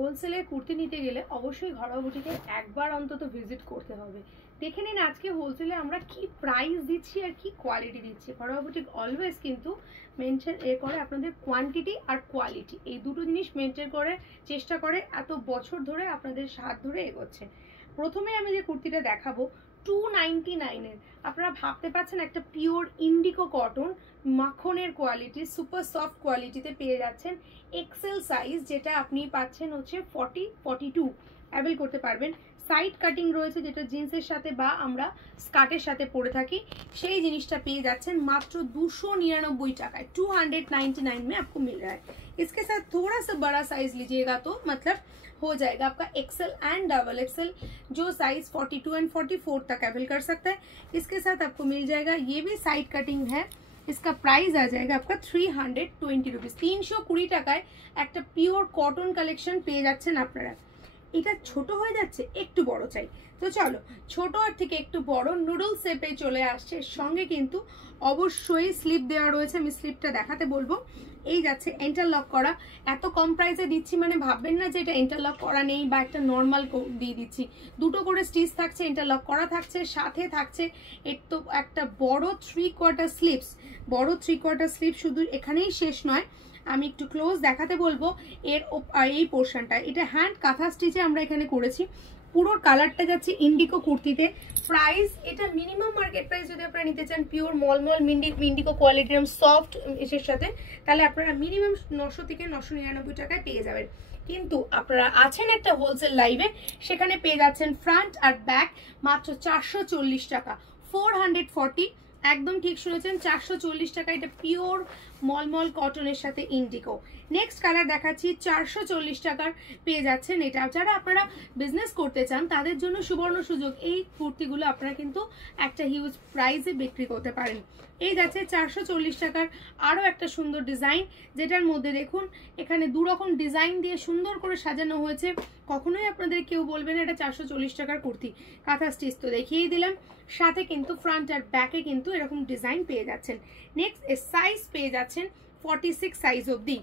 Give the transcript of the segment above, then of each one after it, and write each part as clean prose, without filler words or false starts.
হোলসেলের কুর্তি নিতে গেলে অবশ্যই ঘরোয়া বুটিকে একবার অন্তত ভিজিট করতে হবে। দেখে নিন আজকে হোলসেলে আমরা কি প্রাইস দিচ্ছি আর কি কোয়ালিটি দিচ্ছি। ঘরোয়া বুটিক অলওয়েজ কিন্তু মেনটেন করে আপনাদের কোয়ান্টিটি আর কোয়ালিটি, এই দুটো জিনিস মেনটেন করে চেষ্টা করে এত বছর ধরে আপনাদের সাথ ধরে এগোচ্ছে। প্রথমে আমি যে কুর্তিটা দেখাবো 299 এর, আপনারা ভাবতে পারছেন একটা পিওর ইন্ডিগো কটন মাখনের কোয়ালিটি, সুপার সফট কোয়ালিটিতে পেয়ে যাচ্ছেন। এক্সেল সাইজ, যেটা আপনি পাচ্ছেন হচ্ছে 40-42 অ্যাভেল করতে পারবেন। সাইড কাটিং রয়েছে, যেটা জিন্সের সাথে বা আমরা স্কার্টের সাথে পরে থাকি, সেই জিনিসটা পেয়ে যাচ্ছেন মাত্র 299 টাকায়। 299 में आपको मिल रहा है। इसके साथ थोड़ा सा बड़ा साइज लीजिएगा तो मतलब हो जाएगा आपका एक्सेल एंड डबल एक्सेल, जो साइज 42 एंड 44 तक अवेल कर सकता है। इसके साथ आपको मिल जाएगा, ये भी साइड कटिंग है। इसका प्राइस आ जाएगा आपका 320 रुपीज। 320 টাকায় একটা পিওর কটন কালেকশন পেয়ে যাচ্ছেন আপনারা। এটা ছোট হয়ে যাচ্ছে, একটু বড় চাই, তো চলো ছোট আর থেকে একটু বড় নুডল শেপে চলে আসছে। সঙ্গে কিন্তু অবশ্যই স্লিপ দেওয়া রয়েছে, আমি স্লিপটা দেখাতে বলবো। এই যাচ্ছে ইন্টারলক করা। এত কম প্রাইসে দিচ্ছি মানে ভাববেন না যে এটা ইন্টারলক করা নেই বা একটা নর্মাল দিয়ে দিচ্ছি। দুটো করে স্টিচ থাকছে, ইন্টারলক করা থাকছে, সাথে থাকছে একটু একটা বড় 3/4 স্লিপস। বড় 3/4 স্লিপ শুধু এখানেই শেষ নয়, আমি একটু ক্লোজ দেখাতে বলবো এর এই পোর্শনটা। এটা হ্যান্ড কাঁথা স্টিচে আমরা এখানে করেছি। পুরো কালারটা যাচ্ছে ইন্ডিগো কুর্তিতে। প্রাইস এটা মিনিমাম মার্কেট প্রাইস যদি আপনারা নিতে চান পিওর মলমল ইন্ডিগো কোয়ালিটির সফট এর সাথে, তাহলে আপনারা মিনিমাম 900 থেকে 999 টাকায় পেয়ে যাবেন। কিন্তু আপনারা আছেন একটা হোলসেল লাইভে, সেখানে পেয়ে যাচ্ছেন ফ্রন্ট আর ব্যাক মাত্র 440 টাকা। 440, একদম ঠিক শুনেছেন, 440 টাকা। এটা পিওর মলমল কটনের সাথে ইন্ডিগো। নেক্সট কালার দেখাচ্ছি, 440 টাকার পেয়ে যাচ্ছেন এটা। যারা আপনারা বিজনেস করতে চান তাদের জন্য সুবর্ণ সুযোগ, এই কুর্তিগুলো আপনারা কিন্তু একটা হিউজ প্রাইসে বিক্রি করতে পারেন। এই যাচ্ছে 440 টাকার আরও একটা সুন্দর ডিজাইন, যেটার মধ্যে দেখুন এখানে দুরকম ডিজাইন দিয়ে সুন্দর করে সাজানো হয়েছে। কখনোই আপনাদের কেউ বলবেন এটা 440 টাকার কুর্তি। কাঁথা স্টিচ তো দেখিয়েই দিলাম, সাথে কিন্তু ফ্রন্ট আর ব্যাকে কিন্তু এরকম ডিজাইন পেয়ে যাচ্ছেন। নেক্সট সাইজ পেয়ে যাচ্ছেন 46 সাইজ অবধি।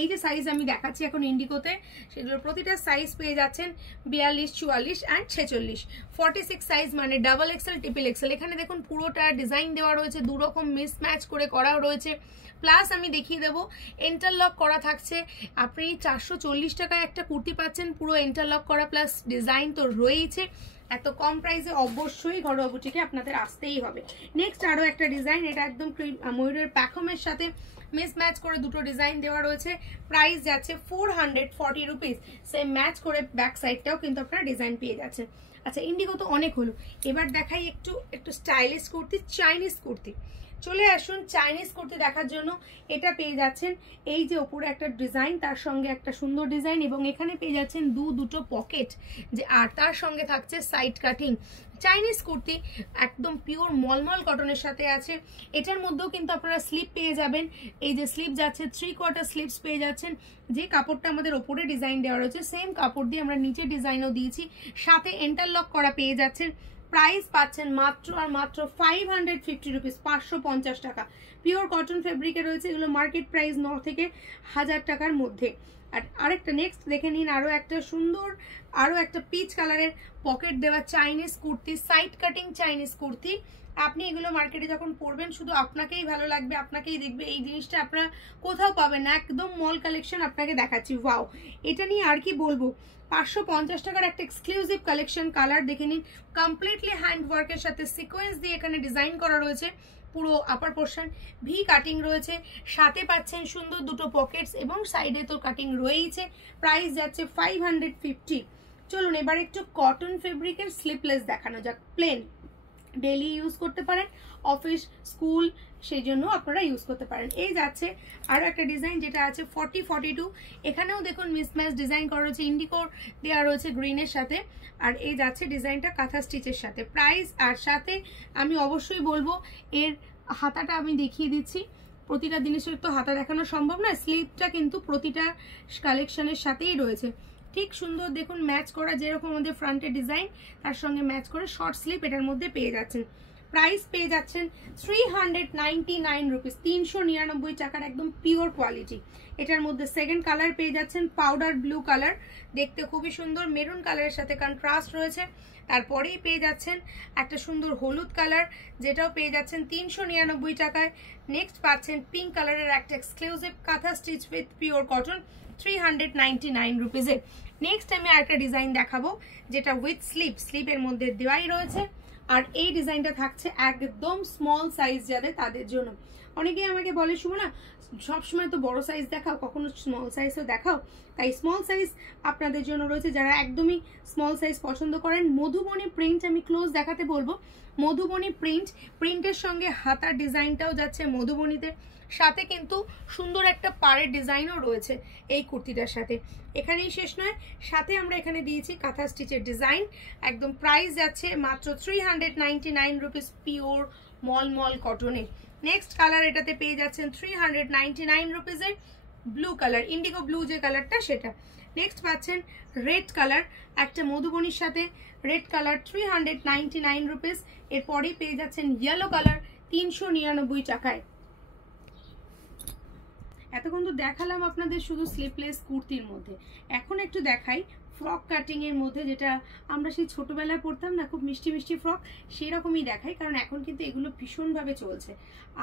এই যে সাইজ আমি দেখাচ্ছি এখন ইন্ডিগোতে, সেগুলোর প্রতিটা সাইজ পেয়ে যাচ্ছেন 42, 44 অ্যান্ড 46। 46 সাইজ মানে ডাবল এক্সেল, ট্রিপল এক্সেল। এখানে দেখুন পুরোটা ডিজাইন দেওয়া রয়েছে, দু রকম মিসম্যাচ করে করাও রয়েছে। প্লাস আমি দেখিয়ে দেবো ইন্টারলক করা থাকছে। আপনি 440 টাকায় একটা কুর্তি পাচ্ছেন পুরো ইন্টারলক করা, প্লাস ডিজাইন তো রয়েছে। এত কম প্রাইসে অবশ্যই ঘরোয়া বুটিকে আপনাদের আসতেই হবে। নেক্সট আরও একটা ডিজাইন, এটা একদম ময়ূরের প্যাকমের সাথে মিসম্যাচ করে দুটো ডিজাইন দেওয়া রয়েছে। প্রাইস যাচ্ছে 440 রুপিস। সেম ম্যাচ করে ব্যাক সাইডটাও কিন্তু আপনারা ডিজাইন পেয়ে যাচ্ছেন। আচ্ছা, ইন্ডিগো তো অনেক হলো, এবার দেখাই একটু স্টাইলিশ কুর্তি, চাইনিজ কুর্তি। চলে আসুন চাইনিজ কুর্তি দেখার জন্য। এটা পেয়ে যাচ্ছেন এই যে ওপরে একটা ডিজাইন, তার সঙ্গে একটা সুন্দর ডিজাইন, এবং এখানে পেয়ে যাচ্ছেন দুটো পকেট, যে আর তার সঙ্গে থাকছে সাইড কাটিং। চাইনিজ কুর্তি একদম পিওর মলমল কটনের সাথে আছে। এটার মধ্যেও কিন্তু আপনারা স্লিপ পেয়ে যাবেন। এই যে স্লিপ যাচ্ছে 3/4 স্লিপস পেয়ে যাচ্ছেন। যে কাপড়টা আমাদের ওপরে ডিজাইন দেওয়া রয়েছে সেম কাপড় দিয়ে আমরা নিচে ডিজাইনও দিয়েছি, সাথে ইন্টারলক করা পেয়ে যাচ্ছেন। প্রাইস পাচ্ছেন মাত্র আর মাত্র 550 রুপিস, 550 টাকা। পিওর কটন ফেব্রিকে রয়েছে এগুলো। মার্কেট প্রাইস 9 থেকে 1000 টাকার মধ্যে। আর আরেকটা নেক্সট দেখে নিন, আরও একটা সুন্দর, আরও একটা পিচ কালারের পকেট দেওয়া Chinese kurti, side cutting Chinese kurti. আপনি এগুলো মার্কেটে যখন পরবেন শুধু আপনাকেই ভালো লাগবে, আপনাকেই দেখবে। এই জিনিসটা আপনারা কোথাও পাবেন না, একদম মল কালেকশন আপনাকে দেখাচ্ছি। ওয়াও, এটা নিয়ে আর কি বলবো। 550 টাকার একটা এক্সক্লুসিভ কালেকশন। কালার দেখে নিন, কমপ্লিটলি হ্যান্ড ওয়ার্কের সাথে সিকোয়েন্স দিয়ে এখানে ডিজাইন করা রয়েছে। পুরো আপার পোর্শন ভি কাটিং রয়েছে, সাথে পাচ্ছেন সুন্দর দুটো পকেটস, এবং সাইডে তো কাটিং রয়েইছে। প্রাইস যাচ্ছে 550। চলুন এবার একটু কটন ফেব্রিকের স্লিপলেস দেখানো যাক। প্লেন ডেলি ইউজ করতে পারেন, অফিস স্কুল সেই জন্য আপনারা ইউজ করতে পারেন। এই যাচ্ছে আরও একটা ডিজাইন, যেটা আছে 40-42। এখানেও দেখুন মিসম্যাচ ডিজাইন করা রয়েছে, ইন্ডিকোর দেওয়া রয়েছে গ্রিনের সাথে। আর এই যাচ্ছে ডিজাইনটা কাঁথা স্টিচের সাথে। প্রাইস আর সাথে আমি অবশ্যই বলবো এর হাতাটা আমি দেখিয়ে দিচ্ছি। প্রতিটা জিনিসের তো হাতা দেখানো সম্ভব না, স্লিপটা কিন্তু প্রতিটা কালেকশনের সাথেই রয়েছে। ঠিক সুন্দর দেখুন ম্যাচ করা, যেরকম আমাদের ফ্রন্টের ডিজাইন তার সঙ্গে ম্যাচ করে শর্ট স্লিপ এটার মধ্যে পেয়ে যাচ্ছেন। প্রাইস পেয়ে যাচ্ছেন 399 রুপিস, 399 টাকার একদম পিওর কোয়ালিটি। এটার মধ্যে সেকেন্ড কালার পেয়ে যাচ্ছেন পাউডার ব্লু কালার, দেখতে খুবই সুন্দর, মেরুন কালারের সাথে কন্ট্রাস্ট রয়েছে। তারপরেই পেয়ে যাচ্ছেন একটা সুন্দর হলুদ কালার, যেটাও পেয়ে যাচ্ছেন 399 টাকায়। নেক্সট পাচ্ছেন পিঙ্ক কালারের একটা exclusive kantha stitch with pure cotton, 399 রুপিসে। নেক্সট আমি আরেকটা ডিজাইন দেখাবো যেটা উইথ স্লিপের মধ্যে দেওয়াই রয়েছে। আর এই ডিজাইনটা থাকছে একদম স্মল সাইজ যাদের, তাদের জন্য। অনেকেই আমাকে বলে সুমনা সবসময় তো বড় সাইজ দেখাও, কখনো স্মল সাইজও দেখাও, তাই স্মল সাইজ আপনাদের জন্য রয়েছে যারা একদমই স্মল সাইজ পছন্দ করেন। মধুবনী প্রিন্ট আমি ক্লোজ দেখাতে বলবো, মধুবনী প্রিন্টের সঙ্গে হাতার ডিজাইনটাও যাচ্ছে মধুবনীতে, সাথে কিন্তু সুন্দর একটা পাড়ের ডিজাইনও রয়েছে এই কুর্তিটার সাথে। এখানেই শেষ নয়, সাথে আমরা এখানে দিয়েছি কাঁথা স্টিচের ডিজাইন। একদম প্রাইস যাচ্ছে মাত্র 399 রুপিস পিওর মলমল কটনে। নেক্সট কালার এটাতে পেয়ে যাচ্ছেন 399 রুপিসের ব্লু কালার, ইন্ডিগো ব্লু যে কালারটা সেটা। নেক্সট পাচ্ছেন রেড কালার, একটা মধুবনীর সাথে রেড কালার 399 রুপিস। এরপরেই পেয়ে যাচ্ছেন ইয়েলো কালার 399 টাকায়। এতক্ষণ তো দেখালাম আপনাদের শুধু স্লিপলেস কুর্তির মধ্যে, এখন একটু দেখাই ফ্রক কাটিং এর মধ্যে, যেটা আমরা সেই ছোটবেলায় পড়তাম না খুব মিষ্টি মিষ্টি ফ্রক, সেরকমই দেখাই, কারণ এখন কিন্তু এগুলো ভীষণভাবে চলছে।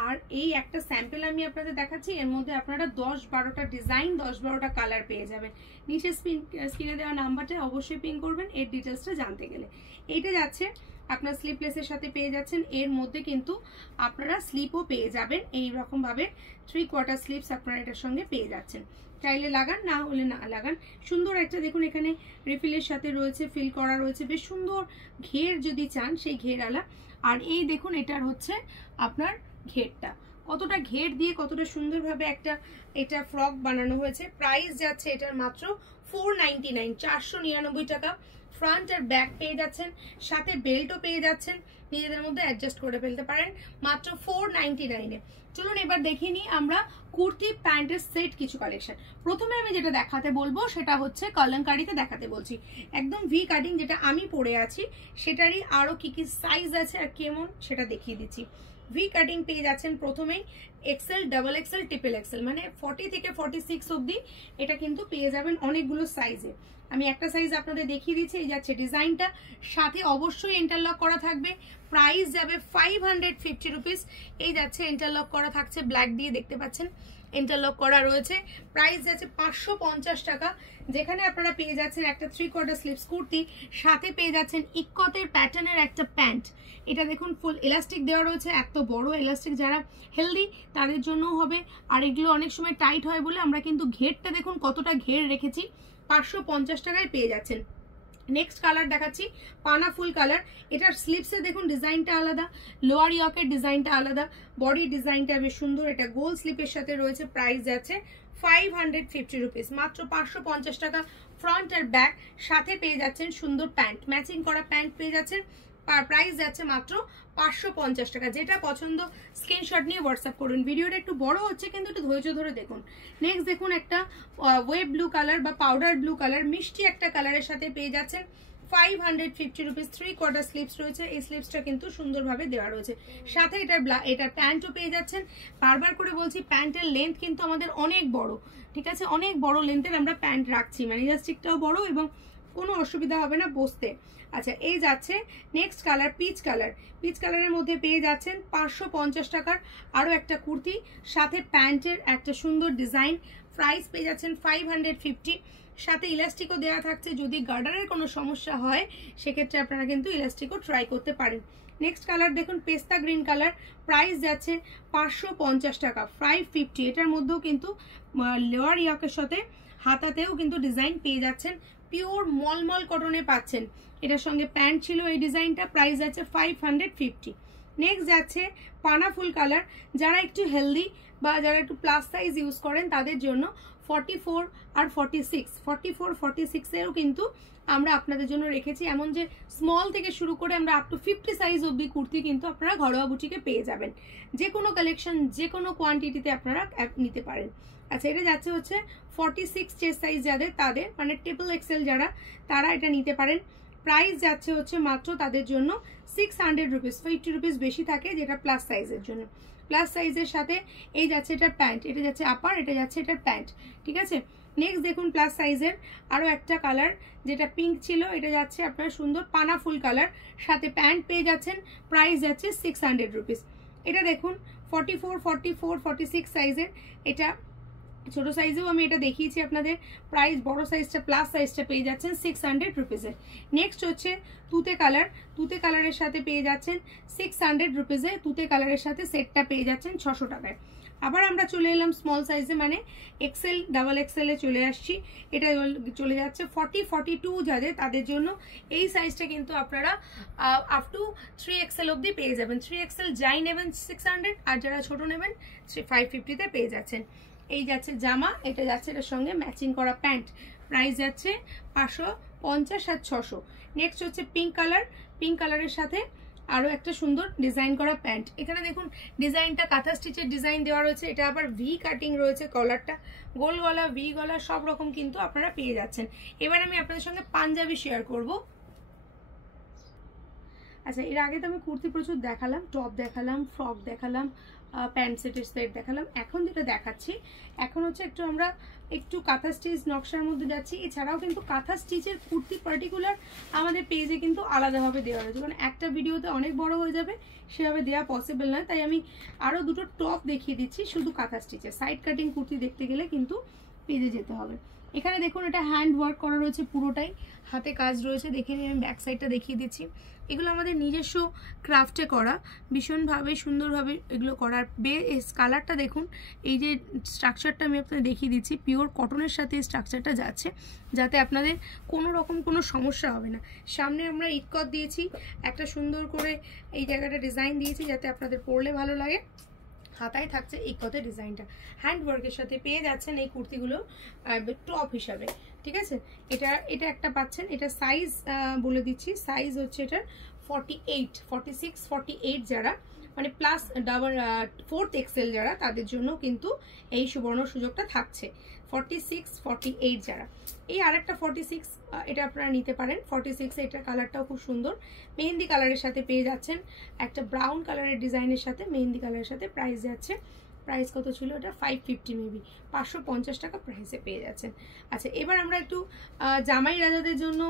আর এই একটা স্যাম্পল আমি আপনাদের দেখাচ্ছি, এর মধ্যে আপনারা 10-12টা ডিজাইন 10-12টা কালার পেয়ে যাবেন। নিচে স্ক্রিনে দেওয়া নাম্বারটা অবশ্যই পিং করবেন এর ডিটেলসটা জানতে গেলে। এইটা যাচ্ছে আপনার স্লিপলেসের সাথে পেয়ে যাচ্ছেন, এর মধ্যে কিন্তু আপনারা স্লিপও পেয়ে যাবেন এইরকম ভাবে, 3/4 স্লিপস আপনারা এটার সঙ্গে পেয়ে যাচ্ছেন। চাইলে লাগান, না হলে না লাগান। সুন্দর একটা দেখুন এখানে রিফিলের সাথে রয়েছে, ফিল করা রয়েছে, বেশ সুন্দর ঘের যদি চান সেই ঘের আলা। আর এই দেখুন এটার হচ্ছে আপনার ঘেরটা, কতটা ঘের দিয়ে কতটা সুন্দরভাবে একটা এটা ফ্রক বানানো হয়েছে। প্রাইস যাচ্ছে এটার মাত্র 499, 499 টাকা। ফ্রন্ট আর ব্যাক পেয়ে যাচ্ছেন, সাথে বেল্টও পেয়ে যাচ্ছেন, নিজেদের মধ্যে অ্যাডজাস্ট করে ফেলতে পারেন মাত্র 499-এ। চলুন এবার দেখিয়ে নিই আমরা কুর্তি প্যান্টের সেট কিছু কালেকশন। প্রথমে আমি যেটা দেখাতে বলবো সেটা হচ্ছে কলঙ্কারিতে দেখাতে বলছি, একদম ভি কাটিং যেটা আমি পরে আছি সেটারই আরো কি কি সাইজ আছে আর কেমন সেটা দেখিয়ে দিচ্ছি। ভি কাটিং পেয়ে যাচ্ছেন প্রথমেই XL, double XL, triple XL, মানে 40 থেকে 46 অবধি এটা কিন্তু পেয়ে যাবেন অনেকগুলো সাইজে। আমি একটা সাইজ আপনাদের দেখিয়ে দিচ্ছি, এই যাচ্ছে ডিজাইনটা, সাথে অবশ্যই ইন্টারলক করা থাকবে। প্রাইস যাবে 550 রুপিস। এই যাচ্ছে ইন্টারলক করা থাকছে, ব্ল্যাক দিয়ে দেখতে পাচ্ছেন ইন্টারলক করা রয়েছে। প্রাইস যাচ্ছে 550 টাকা, যেখানে আপনারা পেয়ে যাচ্ছেন একটা 3/4 স্লিভস কুর্তি, সাথে পেয়ে যাচ্ছেন ইক্কতের প্যাটার্নের একটা প্যান্ট। এটা দেখুন ফুল ইলাস্টিক দেওয়া রয়েছে, এত বড় ইলাস্টিক যারা হেলদি তাদের জন্যও হবে। আর এগুলো অনেক সময় টাইট হয় বলে আমরা কিন্তু ঘেরটা দেখুন কতটা ঘের রেখেছি, 550 টাকায় পেয়ে যাচ্ছেন। নেক্সট কালার দেখাচ্ছি পানা ফুল কালার, এটার স্লিপসে দেখুন ডিজাইনটা আলাদা, লোয়ার ইয়কের ডিজাইনটা আলাদা, বডি ডিজাইনটা বেশ সুন্দর, এটা গোল স্লিপের সাথে রয়েছে। প্রাইস যাচ্ছে 550 রুপিস, মাত্র 550 টাকা। ফ্রন্ট আর ব্যাক, সাথে পেয়ে যাচ্ছেন সুন্দর প্যান্ট, ম্যাচিং করা প্যান্ট পেয়ে যাচ্ছেন। প্রাইস যাচ্ছে মাত্র 550 টাকা। যেটা পছন্দ স্ক্রিনশট নিয়ে হোয়াটসঅ্যাপ করুন। ভিডিওটা একটু বড় হচ্ছে কিন্তু একটু ধৈর্য ধরে দেখুন। নেক্সট দেখুন একটা ওয়েব ব্লু কালার বা পাউডার ব্লু কালার, মিষ্টি একটা কালারের সাথে পেয়ে যাচ্ছেন 550 রুপিস। 3/4 স্লিভস রয়েছে, এই স্লিভসটা কিন্তু সুন্দরভাবে দেওয়া রয়েছে, সাথে এটার প্যান্টও পেয়ে যাচ্ছেন। বারবার করে বলছি প্যান্টের লেন্থ কিন্তু আমাদের অনেক বড়, ঠিক আছে, অনেক বড় লেন্থের আমরা প্যান্ট রাখছি, মানে ইলাস্টিকটাও বড় এবং কোনো অসুবিধা হবে না বসতে। আচ্ছা এই যাচ্ছে next colour peach colour, peach কালারের মধ্যে পেয়ে যাচ্ছেন 550 টাকার আরও একটা কুর্তি, সাথে প্যান্টের একটা সুন্দর ডিজাইন। প্রাইস পেয়ে যাচ্ছেন 550, সাথে ইলাস্টিকও দেওয়া থাকছে, যদি গার্ডারের কোনো সমস্যা হয় সেক্ষেত্রে আপনারা কিন্তু ইলাস্টিকও ট্রাই করতে পারেন। নেক্সট কালার দেখুন পেস্তা গ্রিন কালার, প্রাইস যাচ্ছে 550 টাকা, 550। এটার মধ্যেও কিন্তু লোয়ার ইয়কের সাথে হাতাতেও কিন্তু ডিজাইন পেয়ে যাচ্ছেন, পিওর মলমল কটনে পাচ্ছেন। এটার সঙ্গে প্যান্ট ছিল এই ডিজাইনটা, প্রাইস যাচ্ছে 550। নেক্সট যাচ্ছে পানা ফুল কালার, যারা একটু হেলদি বা যারা একটু প্লাস সাইজ ইউজ করেন তাদের জন্য 44 আর 46, 44-46 কিন্তু আমরা আপনাদের জন্য রেখেছি। এমন যে স্মল থেকে শুরু করে আমরা আপ টু 50 সাইজ অবধি কুর্তি কিন্তু আপনারা ঘরোয়া বুটিকে পেয়ে যাবেন। যে কোনো কালেকশন যে কোনো কোয়ান্টিটিতে আপনারা নিতে পারেন। আচ্ছা এটা যাচ্ছে হচ্ছে 46 চেস্ট সাইজ যাদের, তাদের মানে ট্রিপল এক্সেল যারা, তারা এটা নিতে পারেন। প্রাইস যাচ্ছে হচ্ছে মাত্র তাদের জন্য 600 রুপিস, 50 রুপিস বেশি থাকে যেটা প্লাস সাইজের জন্য। প্লাস সাইজের সাথে এই যাচ্ছে এটার প্যান্ট, এটা যাচ্ছে আপার, এটা যাচ্ছে এটার প্যান্ট, ঠিক আছে। নেক্সট দেখুন প্লাস সাইজের আরও একটা কালার, যেটা পিঙ্ক ছিল, এটা যাচ্ছে আপনার সুন্দর পানা ফুল কালার, সাথে প্যান্ট পেয়ে যাচ্ছেন। প্রাইস যাচ্ছে 600 রুপিস। এটা দেখুন 44, 44, 46 সাইজের, এটা ছোটো সাইজেও আমি এটা দেখিয়েছি আপনাদের। প্রাইস বড় সাইজটা প্লাস সাইজটা পেয়ে যাচ্ছেন 600 রুপিসে। নেক্সট হচ্ছে তুতে কালার, তুতে কালারের সাথে পেয়ে যাচ্ছেন 600 রুপিসে। তুতে কালারের সাথে সেটটা পেয়ে যাচ্ছেন 600 টাকায়। আবার আমরা চলে এলাম স্মল সাইজে, মানে এক্সেল ডাবল এক্সেলে চলে আসছি। এটা চলে যাচ্ছে 40, 42 যাদের, তাদের জন্য এই সাইজটা কিন্তু আপনারা আপ টু 3XL অবধি পেয়ে যাবেন। 3XL যাই নেবেন 600, আর যারা ছোট নেবেন 550-তে পেয়ে যাচ্ছেন। এই যাচ্ছে জামা, এটা যাচ্ছে এটার সঙ্গে ম্যাচিং করা প্যান্ট, প্রাইস যাচ্ছে 550 আর 600। নেক্সট হচ্ছে পিঙ্ক কালার, পিঙ্ক কালারের সাথে আরও একটা সুন্দর ডিজাইন করা প্যান্ট। এখানে দেখুন ডিজাইনটা কাঁথা স্টিচের ডিজাইন দেওয়া রয়েছে, এটা আবার ভি কাটিং রয়েছে, কলারটা গোল গলা, ভি গলা সব রকম কিন্তু আপনারা পেয়ে যাচ্ছেন। এবার আমি আপনাদের সঙ্গে পাঞ্জাবি শেয়ার করব। আচ্ছা, এর আগে তো আমি কুর্তি প্রচুর দেখালাম, টপ দেখালাম, ফ্রক দেখালাম, প্যান্ট সেটের সেট দেখালাম। এখন যেটা দেখাচ্ছি এখন হচ্ছে আমরা একটু কাঁথা স্টিচ নকশার মধ্যে যাচ্ছি। এছাড়াও কিন্তু কাঁথা স্টিচের কুর্তি পার্টিকুলার আমাদের পেজে কিন্তু আলাদাভাবে দেওয়া রয়েছে, কারণ একটা ভিডিওতে অনেক বড় হয়ে যাবে, সেভাবে দেওয়া পসিবল নয়। তাই আমি আরও দুটো টপ দেখিয়ে দিচ্ছি শুধু কাঁথা স্টিচের। সাইড কাটিং কুর্তি দেখতে গেলে কিন্তু পেজে যেতে হবে। এখানে দেখুন এটা হ্যান্ড ওয়ার্ক করা রয়েছে, পুরোটাই হাতে কাজ রয়েছে। দেখে নিন, আমি ব্যাক সাইডটা দেখিয়ে দিচ্ছি। এগুলো আমাদের নিজস্ব ক্রাফটে করা, ভীষণভাবে সুন্দরভাবে এগুলো করার। কালারটা দেখুন, এই যে স্ট্রাকচারটা আমি আপনাদের দেখিয়ে দিচ্ছি, পিওর কটনের সাথে এই স্ট্রাকচারটা যাচ্ছে, যাতে আপনাদের কোনো রকম কোনো সমস্যা হবে না। সামনে আমরা ইটকট দিয়েছি, একটা সুন্দর করে এই জায়গাটা ডিজাইন দিয়েছি যাতে আপনাদের পরলে ভালো লাগে। হাতায় থাকছে এই কত ডিজাইনটা, হ্যান্ড ওয়ার্কের সাথে পেয়ে যাচ্ছেন এই কুর্তিগুলো টপ হিসাবে, ঠিক আছে। এটা একটা পাচ্ছেন। এটা সাইজ বলে দিচ্ছি, সাইজ হচ্ছে এটার 48, 46, 48 যারা, মানে প্লাস ডাবল 4th XL যারা, তাদের জন্য কিন্তু এই সুবর্ণ সুযোগটা থাকছে। 46, 48 যারা, এই আরেকটা 46 এটা আপনারা নিতে পারেন। 46 এটার কালারটাও খুব সুন্দর, মেহেন্দি কালারের সাথে পেয়ে যাচ্ছেন, একটা ব্রাউন কালারের ডিজাইনের সাথে মেহেন্দি কালারের সাথে। প্রাইস যাচ্ছে, প্রাইস কত ছিল এটা, 550 মেবি, 550 টাকা প্রাইসে পেয়ে যাচ্ছেন। আচ্ছা, এবার আমরা একটু জামাই রাজাদের জন্য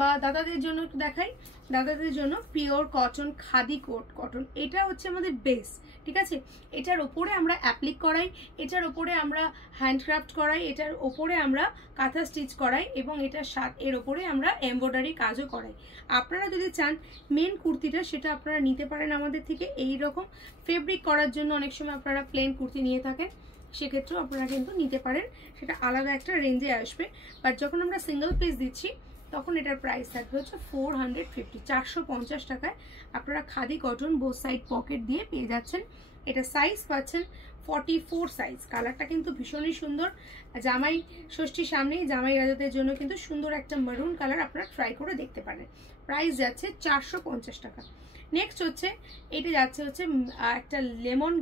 বা দাদাদের জন্য একটু দেখাই। দাদাদের জন্য পিওর কটন, খাদি কটন, এটা হচ্ছে আমাদের বেস, ঠিক আছে। এটার ওপরে আমরা অ্যাপ্লিক করাই, এটার ওপরে আমরা হ্যান্ডক্রাফট করাই, এটার ওপরে আমরা কাঁথা স্টিচ করাই, এবং এর ওপরে আমরা এমব্রয়ডারি কাজও করাই। আপনারা যদি চান মেন কুর্তিটা, সেটা আপনারা নিতে পারেন আমাদের থেকে। এই রকম ফেব্রিক করার জন্য অনেক সময় আপনারা প্লেন কুর্তি নিয়ে থাকেন, সেক্ষেত্রেও আপনারা কিন্তু নিতে পারেন, সেটা আলাদা একটা রেঞ্জে আসবে। বাট যখন আমরা সিঙ্গেল পিস দিচ্ছি তখন এটার প্রাইস থাকবে হচ্ছে 450, 450 টাকায় আপনারা khadi cotton both side pocket দিয়ে পেয়ে যাচ্ছেন। এটা সাইজ পাচ্ছেন 44 সাইজ। কালারটা কিন্তু ভীষণই সুন্দর। জামাই ষষ্ঠীর সামনেই জামাই রাজাদের জন্য কিন্তু সুন্দর একটা মারুন কালার আপনারা ট্রাই করে দেখতে পারেন। প্রাইস যাচ্ছে 450 টাকা। নেক্সট হচ্ছে এটা যাচ্ছে হচ্ছে একটা লিওন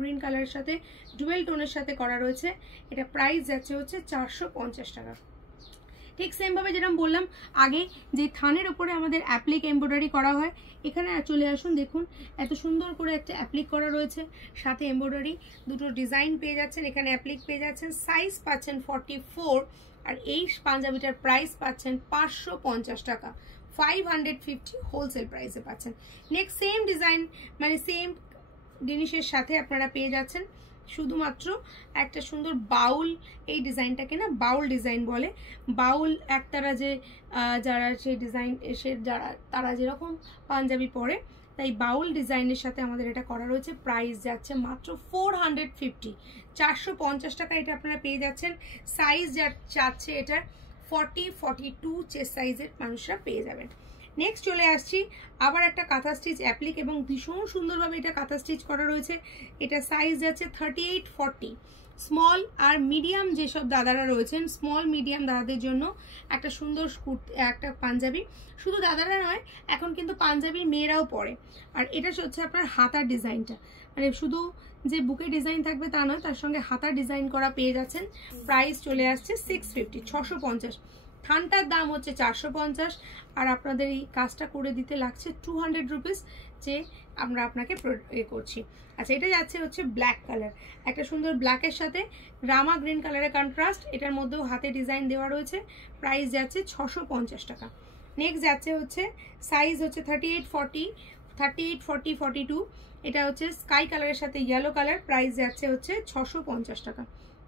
গ্রিন কালারের সাথে ডুয়েল টোনের সাথে করা রয়েছে। এটা প্রাইস যাচ্ছে হচ্ছে 450 টাকা। ঠিক সেমভাবে যেরকম বললাম আগে, যে থানের ওপরে আমাদের অ্যাপ্লিক এমব্রয়ডারি করা হয়, এখানে চলে আসুন, দেখুন এত সুন্দর করে একটা অ্যাপ্লিক করা রয়েছে, সাথে এমব্রয়ডারি, দুটো ডিজাইন পেয়ে যাচ্ছেন, এখানে অ্যাপ্লিক পেয়ে যাচ্ছেন। সাইজ পাচ্ছেন 44, আর এই পাঞ্জাবিটার প্রাইস পাচ্ছেন 550 টাকা, 550 হোলসেল প্রাইসে পাচ্ছেন। নেক্সট সেম ডিজাইন, মানে সেম জিনিসের সাথে আপনারা পেয়ে যাচ্ছেন শুধুমাত্র একটা সুন্দর বাউল। এই ডিজাইনটাকে না বাউল ডিজাইন বলে। বাউল একতারা যে যারা সেই ডিজাইন তারা যেরকম পাঞ্জাবি পরে, তাই বাউল ডিজাইনের সাথে আমাদের এটা করা রয়েছে। প্রাইস যাচ্ছে মাত্র 450, 450 টাকা এটা আপনারা পেয়ে যাচ্ছেন। সাইজ যাচ্ছে এটার 40, 42 চেস্ট সাইজের মানুষরা পেয়ে যাবেন। নেক্সট চলে আসছি আবার একটা কাঁথা স্টিচ অ্যাপ্লিক, এবং ভীষণ সুন্দরভাবে এটা কাঁথা স্টিচ করা রয়েছে। এটা সাইজ যাচ্ছে 38, 40। স্মল আর মিডিয়াম যেসব দাদারা রয়েছেন, স্মল মিডিয়াম দাদাদের জন্য একটা সুন্দর একটা পাঞ্জাবি। শুধু দাদারা নয়, এখন কিন্তু পাঞ্জাবির মেয়েরাও পরে। আর এটা হচ্ছে আপনার হাতার ডিজাইনটা, মানে শুধু যে বুকে ডিজাইন থাকবে তা নয়, তার সঙ্গে হাতার ডিজাইন করা পেয়ে যাচ্ছেন। প্রাইস চলে আসছে 650, 650। থানটার দাম হচ্ছে 450, আর আপনাদের এই কাজটা করে দিতে লাগছে 200 রুপিস, যে আমরা আপনাকে করছি। আচ্ছা, এটা যাচ্ছে হচ্ছে ব্ল্যাক কালার, একটা সুন্দর ব্ল্যাকের সাথে রামা গ্রিন কালারের কন্ট্রাস্ট, এটার মধ্যেও হাতে ডিজাইন দেওয়া রয়েছে, প্রাইস যাচ্ছে 650 টাকা। নেক্সট যাচ্ছে হচ্ছে সাইজ হচ্ছে 38, 40, 42, এটা হচ্ছে স্কাই কালারের সাথে ইয়েলো কালার, প্রাইস যাচ্ছে হচ্ছে 650 টাকা।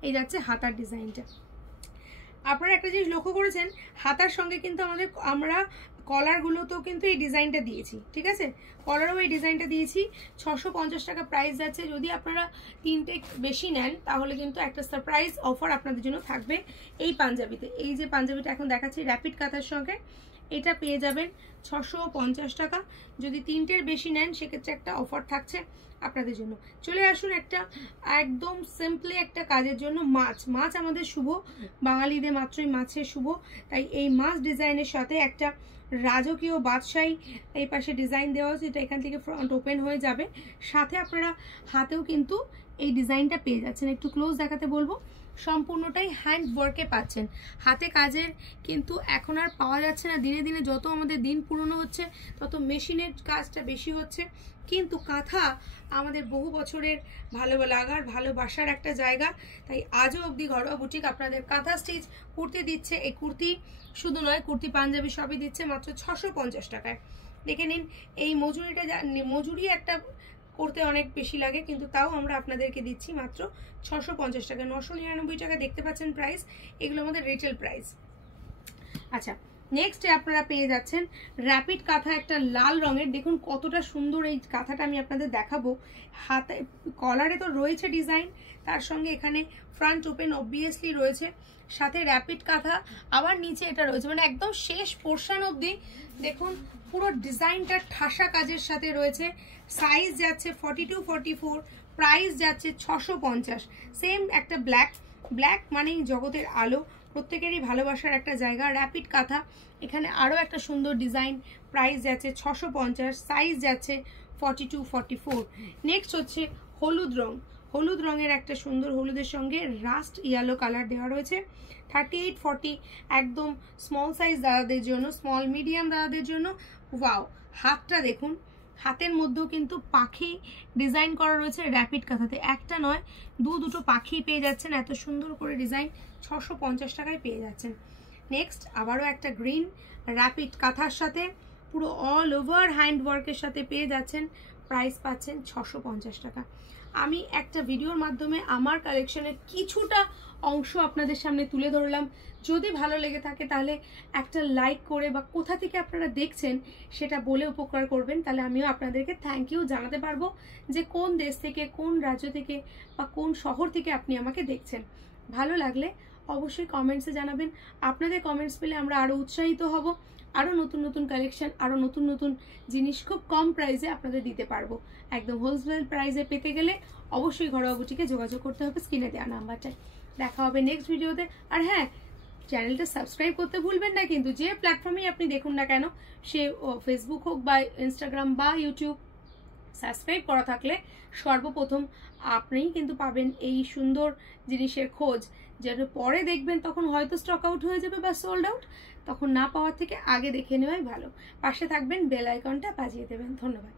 এই যাচ্ছে হাতার ডিজাইনটা। আপনারা একটা জিনিস লক্ষ্য করেছেন, হাতার সঙ্গে কিন্তু আমরা কলারগুলোতেও কিন্তু এই ডিজাইনটা দিয়েছি, ঠিক আছে, কলারও এই ডিজাইনটা দিয়েছি। 650 টাকা প্রাইস যাচ্ছে। যদি আপনারা 3টে বেশি নেন তাহলে কিন্তু একটা সারপ্রাইজ অফার আপনাদের জন্য থাকবে এই পাঞ্জাবিতে। এই যে পাঞ্জাবিটা এখন দেখাচ্ছি র্যাপিড কাঁথার সঙ্গে, এটা পেয়ে যাবেন 650 টাকা। যদি 3টের বেশি নেন সেক্ষেত্রে একটা অফার থাকছে আপনাদের জন্য। চলে আসুন একটা একদম সিম্পলি একটা কাজের জন্য। মাছ আমাদের শুভ, বাঙালিদের মাত্রই মাছের শুভ, তাই এই মাছ ডিজাইনের সাথে একটা রাজকীয় বাদশাহী এই পাশে ডিজাইন দেওয়া হচ্ছে, এটা এখান থেকে ফ্রন্ট ওপেন হয়ে যাবে, সাথে আপনারা হাতেও কিন্তু এই ডিজাইনটা পেয়ে যাচ্ছেন। একটু ক্লোজ দেখাতে বলবো। সম্পূর্ণটাই হ্যান্ড ওয়ার্কে পাচ্ছেন, হাতে কাজের কিন্তু এখন আর পাওয়া যাচ্ছে না। দিনে দিনে যত আমাদের দিন পুরনো হচ্ছে তত মেশিনের কাজটা বেশি হচ্ছে, কিন্তু কাঁথা আমাদের বহু বছরের ভালো লাগার ভালোবাসার একটা জায়গা। তাই আজও অবধি ঘরোয়া বুটিক আপনাদের কাঁথা স্টিচ কুর্তি দিচ্ছে। এই কুর্তি শুধু নয়, কুর্তি পাঞ্জাবি সবই দিচ্ছে মাত্র 650 টাকায়। দেখে নিন, এই মজুরি একটা করতে অনেক বেশি লাগে, কিন্তু তাও আমরা আপনাদেরকে দিচ্ছি মাত্র 650 টাকা। 999 টাকা দেখতে পাচ্ছেন প্রাইস, এগুলো আমাদের রিটেল প্রাইস। আচ্ছা, নেক্সটে আপনারা পেয়ে যাচ্ছেন র্যাপিড কাঁথা, একটা লাল রঙের। দেখুন কতটা সুন্দর এই কাঁথাটা, আমি আপনাদের দেখাবো। হাতে কলারে তো রয়েছে ডিজাইন, তার সঙ্গে এখানে ফ্রন্ট ওপেন অবভিয়াসলি রয়েছে, সাথে র্যাপিড কাঁথা, আবার নিচে এটা রয়েছে, মানে একদম শেষ পোর্শন অবধি দেখুন পুরো ডিজাইনটা ঠাসা কাজের সাথে রয়েছে। সাইজ যাচ্ছে 42, 44, প্রাইস যাচ্ছে 650। সেম একটা ব্ল্যাক মানেই জগতের আলো, প্রত্যেকেরই ভালোবাসার একটা জায়গা। র্যাপিড কাঁথা, এখানে আরও একটা সুন্দর ডিজাইন, প্রাইস যাচ্ছে 650, সাইজ যাচ্ছে 42, 44। নেক্সট হচ্ছে হলুদ রঙের একটা সুন্দর, হলুদের সঙ্গে রাস্ট ইয়েলো কালার দেওয়া রয়েছে। 38, 40 একদম স্মল সাইজ দাদাদের জন্য, স্মল মিডিয়াম দাদাদের জন্য। ওয়াও, হাতটা দেখুন, হাতের মধ্যেও কিন্তু পাখি ডিজাইন করা রয়েছে র্যাপিড কাঁথাতে। একটা নয়, দুটো পাখি পেয়ে যাচ্ছেন, এত সুন্দর করে ডিজাইন 650 টাকায় পেয়ে যাচ্ছেন। নেক্সট আবারও একটা গ্রিন র্যাপিড কাঁথার সাথে পুরো অল ওভার হ্যান্ড ওয়ার্কের সাথে পেয়ে যাচ্ছেন, প্রাইস পাচ্ছেন 650 টাকা। আমি একটা ভিডিওর মাধ্যমে আমার কালেকশনের কিছুটা অংশ আপনাদের সামনে তুলে ধরলাম। যদি ভালো লেগে থাকে তাহলে একটা লাইক করে বা কোথা থেকে আপনারা দেখছেন সেটা বলে উপকার করবেন, তাহলে আমিও আপনাদেরকে থ্যাংক ইউ জানাতে পারবো যে কোন দেশ থেকে, কোন রাজ্য থেকে বা কোন শহর থেকে আপনি আমাকে দেখছেন। ভালো লাগলে অবশ্যই কমেন্টসে জানাবেন। আপনাদের কমেন্টস পেলে আমরা আরও উৎসাহিত হব, আরও নতুন কালেকশন, আরও নতুন জিনিস খুব কম প্রাইসে আপনাদের দিতে পারবো। একদম হোলসেল প্রাইসে পেতে গেলে অবশ্যই ঘরোয়া বুটিকে যোগাযোগ করতে হবে স্ক্রিনে দেওয়া নাম্বারটায়। দেখা হবে নেক্সট ভিডিওতে। আর হ্যাঁ, চ্যানেলটা সাবস্ক্রাইব করতে ভুলবেন না কিন্তু, যে প্ল্যাটফর্মেই আপনি দেখুন না কেন, সে ফেসবুক হোক বা ইনস্টাগ্রাম বা ইউটিউব, সাবস্ক্রাইব করা থাকলে সর্বপ্রথম আপনিই কিন্তু পাবেন এই সুন্দর জিনিসের খোঁজ, যেটা পরে দেখবেন তখন হয়তো স্টক আউট হয়ে যাবে বা সোল্ড আউট, তখন না পাওয়ার থেকে আগে দেখে নেওয়াই ভালো। পাশে থাকবেন, বেল আইকনটা বাজিয়ে দেবেন। ধন্যবাদ।